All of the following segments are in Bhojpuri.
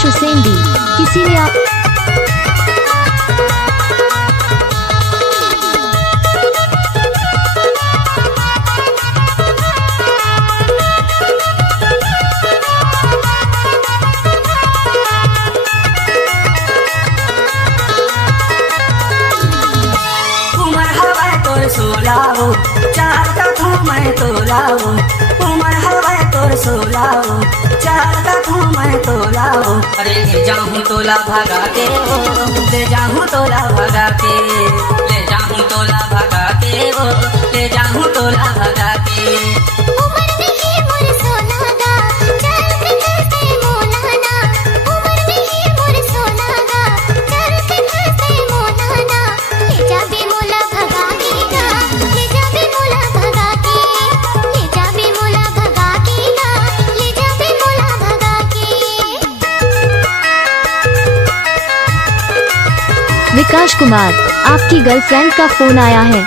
आतिश हुसैन दी। किसी ने आप सोलाओ चार का मैं तोलाओ उमर हवा तोर सोलाओ चार का मैं तोलाओ। अरे ले जाऊँ तोला भगा के ओ ले जाऊँ तोला भगा के ले जाऊँ तोला भगा के ओ ले जाऊँ तोला भगा के। विकास कुमार, आपकी गर्लफ्रेंड का फोन आया है।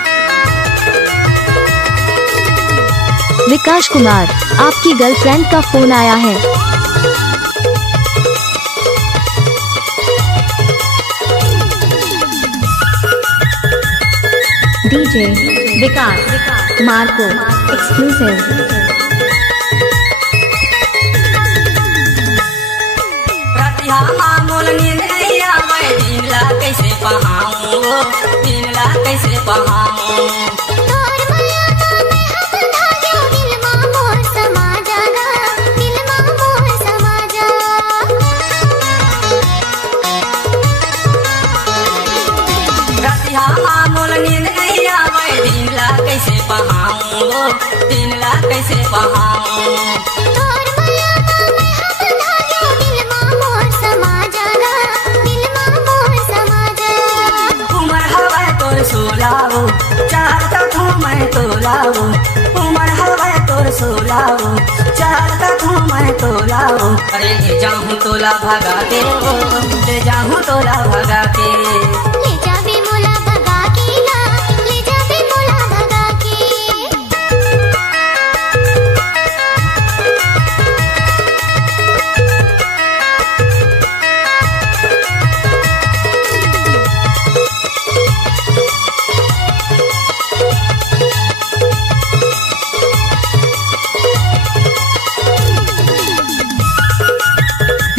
विकास कुमार, आपकी गर्लफ्रेंड का फोन आया है। डीजे विकास मार्को एक्सक्लूसिव। मामूल नींद नहीं आवे दिन ला कैसे पहाऊं दिन ला कैसे पहाऊं। मामूल नींद नहीं आवे दिन ला कैसे पहाऊं दिन ला कैसे पहाऊं। सोलाओ चार का मैं तोलाओ उमर हवा तोर सोलाओ चार का मैं तोलाओ। अरे ले जाऊँ तोला भगा के ओ ले जाऊँ तोला भगा के।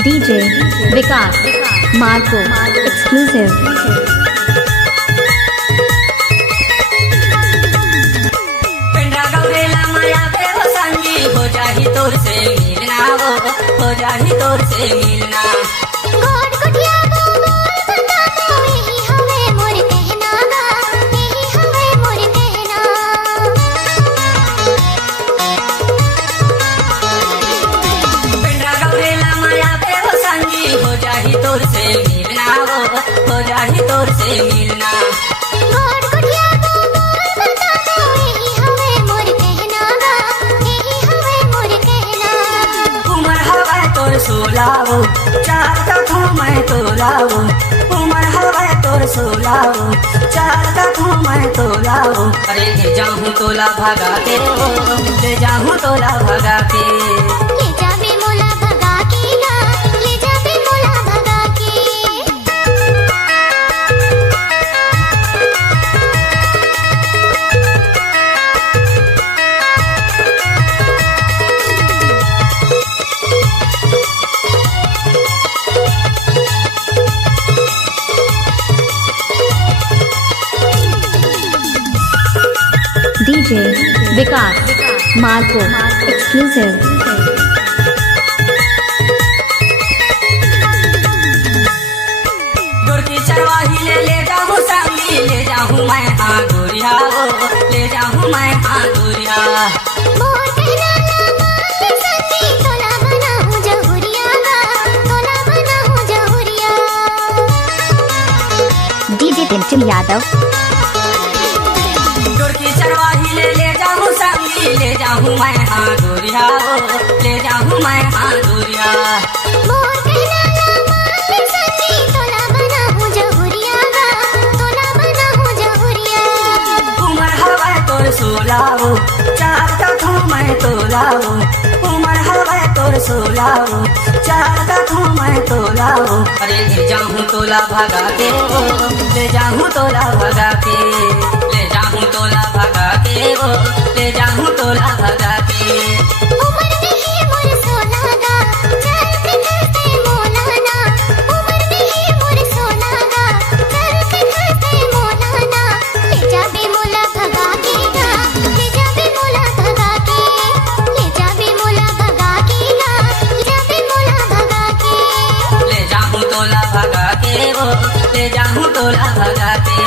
डीजे विकास मार्को एक्सक्लूसिव। पेंडा गौरेला माया पे हो संगी हो जाही तोर से मिलना हो जाही तोर से मिलना। हो जाही तोर से मिलना हो जाही तोर से मिलना। उमर हवा तोर सोलाओ चार का मैं तोलाओ उमर हवा तोर सोलाओ चार का मैं तोलाओ। अरे ले जाऊँ तोला भगा के ओ ले जाऊँ तोला भगा के। डीजे विकास मार्को एक्सक्लूसिव। दुर्गी चरवाही ले जाऊँ संगी ले जाऊँ मैं हाँ गोरिया ले जाऊँ मैं हाँ गोरिया। डीजे टिमटिम यादव। दुर्गी चरवाही ले जाऊँ संगी ले जाऊँ मैं हाँ गोरिया ले जाऊँ मैं हाँ गोरिया। उमर हवा तोर सोलाओ चार का मैं तोलाओ उमर हवा तोर सोला हो चाहता हूँ मैं तोला हो अरे ले जाऊँ तोला भगा के वो ले जाऊँ तोला भगा के ले जाऊँ तोला भगा के वो ले जाऊँ तोला भगा के उमर नहीं मोर सोनागा चलते चलते मोलाना उमर नहीं मोर सोनागा चलते चलते मोलाना ले जाबे मोला भगा के ना ले जाबे मोला भगा के ले जाबे मोला भगा के ना ले जाबे मोला भगा के ले जाऊँ तोला भगा के वो ले जाऊँ तोला भगा के